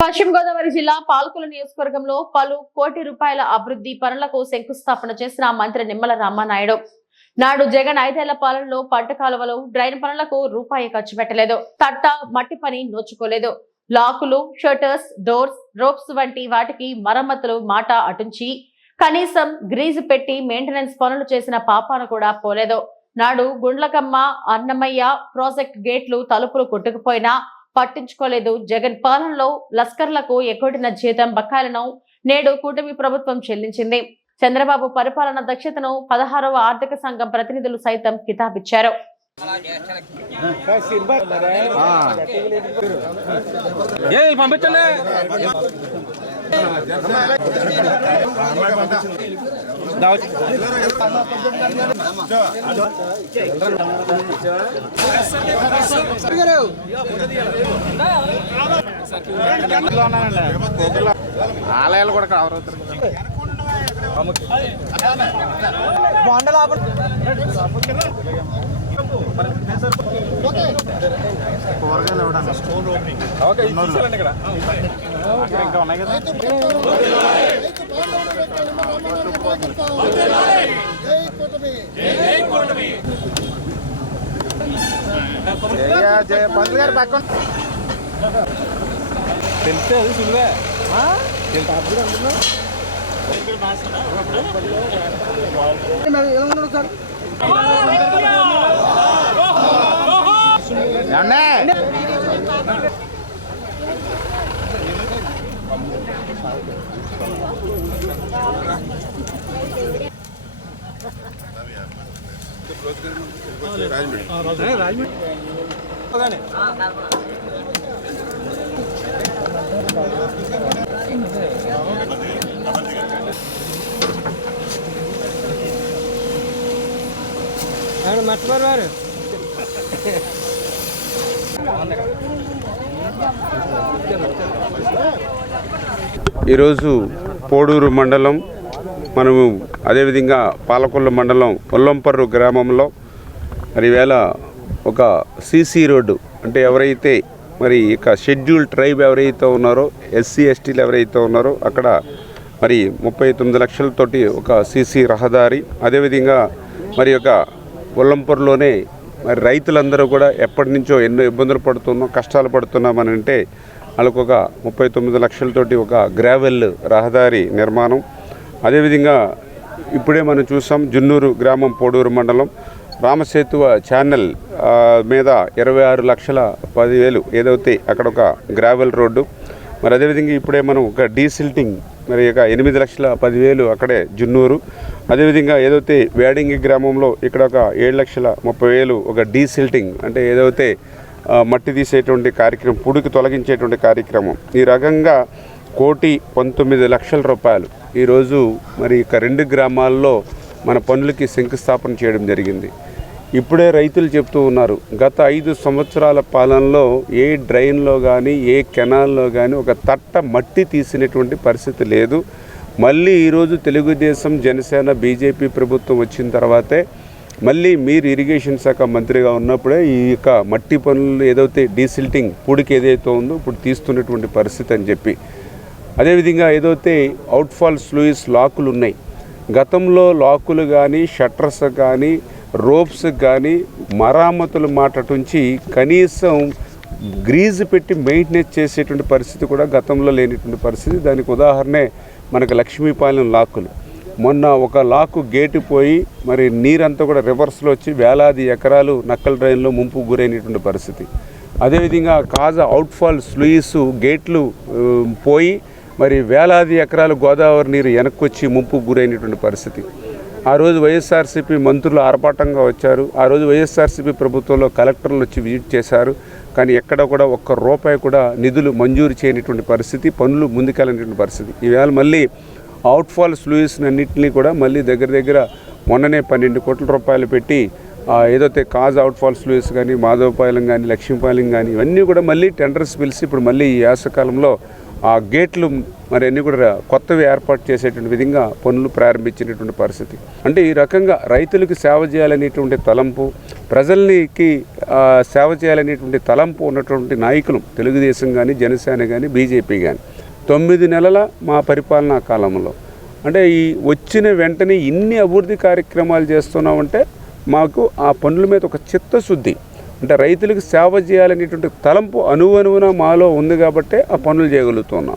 పశ్చిమ గోదావరి జిల్లా పాలకుల నియోజకవర్గంలో పలు కోటి రూపాయల అభివృద్ధి పనులకు శంకుస్థాపన చేసిన మంత్రి నిమ్మల రామానాయుడు నాడు జగన్ 5 ఏళ్ల పాలనలో పంట కాలువలు డ్రైన్ పనులకు రూపాయి ఖర్చు పెట్టలేదు. తట్ట మట్టి పని నోచుకోలేదు. లాకులు, షట్టర్స్, డోర్స్, రోప్స్ వంటి వాటికి మరమ్మతులు మాట అటుంచి కనీసం గ్రీజు పెట్టి మెయింటెనెన్స్ పనులు చేసిన పాపాన కూడా పోలేదు. నాడు గుండ్లకమ్మ, అన్నమయ్య ప్రాజెక్ట్ గేట్లు తలుపులు కొట్టుకుపోయినా పట్టించుకోలేదు. జగన్ పాలనలో లస్కర్లకు ఎగ్గొట్టిన జీతం బకాయిలను నేడు కూటమి ప్రభుత్వం చెల్లించింది. చంద్రబాబు పరిపాలన దక్షతను 16వ ఆర్థిక సంఘం ప్రతినిధులు సైతం కితాబిచ్చారు. ఆలయాలు కూడా కవర్ కూరగాయలు ఇంకా ఉన్నాయి కదా. పంతులు గారు పక్కన తెలిసే అది సులువే మర్చిపోయారు. ఈరోజు పోడూరు మండలం మనము అదేవిధంగా పాలకొల్లు మండలం ఒల్లంపర్రు గ్రామంలో మరి వేళ ఒక సీసీ రోడ్డు అంటే ఎవరైతే మరి ఇక షెడ్యూల్ ట్రైబ్ ఎవరైతే ఉన్నారో ఎస్సీ ఎస్టీలు ఎవరైతే ఉన్నారో అక్కడ మరి 39 లక్షలతోటి ఒక సీసీ రహదారి, అదేవిధంగా మరి ఒక ఒల్లంపర్రులోనే మరి రైతులందరూ కూడా ఎప్పటి నుంచో ఎన్నో ఇబ్బందులు పడుతున్నాం, కష్టాలు పడుతున్నామని అంటే వాళ్ళకు ఒక 39 లక్షలతోటి ఒక గ్రావెల్ రహదారి నిర్మాణం. అదేవిధంగా ఇప్పుడే మనం చూసాం జున్నూరు గ్రామం పోడూరు మండలం రామసేతువ ఛానల్ మీద 26,10,000 ఏదైతే అక్కడ ఒక గ్రావెల్ రోడ్డు. మరి అదేవిధంగా ఇప్పుడే మనం ఒక డీసిల్టింగ్ మరి ఇక 8,10,000 అక్కడే జున్నూరు. అదేవిధంగా ఏదైతే వేడింగి గ్రామంలో ఇక్కడ ఒక 7,30,000 ఒక డీసిల్టింగ్ అంటే ఏదైతే మట్టి తీసేటువంటి కార్యక్రమం, పుడికి తొలగించేటువంటి కార్యక్రమం. ఈ రకంగా 1,19,00,000 రూపాయలు ఈరోజు మరి ఇక 2 గ్రామాల్లో మన పనులకి శంకుస్థాపన చేయడం జరిగింది. ఇప్పుడే రైతులు చెప్తూ ఉన్నారు, గత 5 సంవత్సరాల పాలనలో ఏ డ్రైన్లో కానీ ఏ కెనాల్లో కానీ ఒక తట్ట మట్టి తీసినటువంటి పరిస్థితి లేదు. మళ్ళీ ఈరోజు తెలుగుదేశం, జనసేన, బీజేపీ ప్రభుత్వం వచ్చిన తర్వాతే మళ్ళీ మీరు ఇరిగేషన్ శాఖ మంత్రిగా ఉన్నప్పుడే ఈ యొక్క మట్టి పనులు ఏదైతే డీసిల్టింగ్ పూడికి ఏదైతే ఉందో ఇప్పుడు తీస్తున్నటువంటి పరిస్థితి అని చెప్పి, అదేవిధంగా ఏదైతే అవుట్ఫాల్ స్లూయిస్ లాకులు ఉన్నాయి, గతంలో లాకులు కానీ షట్టర్స్ కానీ రోప్స్ కానీ మరామతులు మాటటుంచి కనీసం గ్రీజు పెట్టి మెయింటెనెన్స్ చేసేటువంటి పరిస్థితి కూడా గతంలో లేనిటువంటి పరిస్థితి. దానికి ఉదాహరణే మనకు లక్ష్మీపాలెం లాకులు. మొన్న ఒక లాకు గేటు పోయి మరి నీరంతా కూడా రివర్స్లో వచ్చి వేలాది ఎకరాలు నక్కల్ డ్రైన్లో ముంపు గురైనటువంటి పరిస్థితి. అదేవిధంగా కాజా అవుట్ఫాల్ స్లూయిస్ గేట్లు పోయి మరి వేలాది ఎకరాలు గోదావరి నీరు వెనక్కొచ్చి ముంపు గురైనటువంటి పరిస్థితి. ఆ రోజు వైఎస్ఆర్సీపీ మంత్రులు ఆర్భాటంగా వచ్చారు. ఆ రోజు వైఎస్ఆర్సీపీ ప్రభుత్వంలో కలెక్టర్లు వచ్చి విజిట్ చేశారు. కానీ ఎక్కడ కూడా ఒక్క రూపాయి కూడా నిధులు మంజూరు చేయనటువంటి పరిస్థితి, పనులు ముందుకెళ్ళినటువంటి పరిస్థితి. ఈవేళ మళ్ళీ అవుట్ఫాల్ స్లూయిస్ అన్నింటినీ కూడా మళ్ళీ దగ్గర మొన్ననే 12 కోట్ల రూపాయలు పెట్టి ఏదైతే కాజ్ అవుట్ఫాల్ స్లూయిస్ కానీ మాధవపాలెం కానీ లక్ష్మీపాలెం కానీ ఇవన్నీ కూడా మళ్ళీ టెండర్స్ పిలిచి ఇప్పుడు మళ్ళీ ఈ యాసకాలంలో ఆ గేట్లు మరి అన్నీ కూడా కొత్తవి ఏర్పాటు చేసేటువంటి విధంగా పనులు ప్రారంభించినటువంటి పరిస్థితి. అంటే ఈ రకంగా రైతులకు సేవ చేయాలనేటువంటి తలంపు, ప్రజలకి సేవ చేయాలనేటువంటి తలంపు ఉన్నటువంటి నాయకులు తెలుగుదేశం కానీ, జనసేన కానీ, బీజేపీ కానీ 9 నెలల మా పరిపాలనా కాలంలో అంటే ఈ వచ్చిన వెంటనే ఇన్ని అభివృద్ధి కార్యక్రమాలు చేస్తున్నామంటే మాకు ఆ పనుల మీద ఒక చిత్తశుద్ధి, అంటే రైతులకు సేవ చేయాలనేటువంటి తలంపు అణువణువున మాలో ఉంది కాబట్టే ఆ పనులు చేయగలుగుతున్నాం.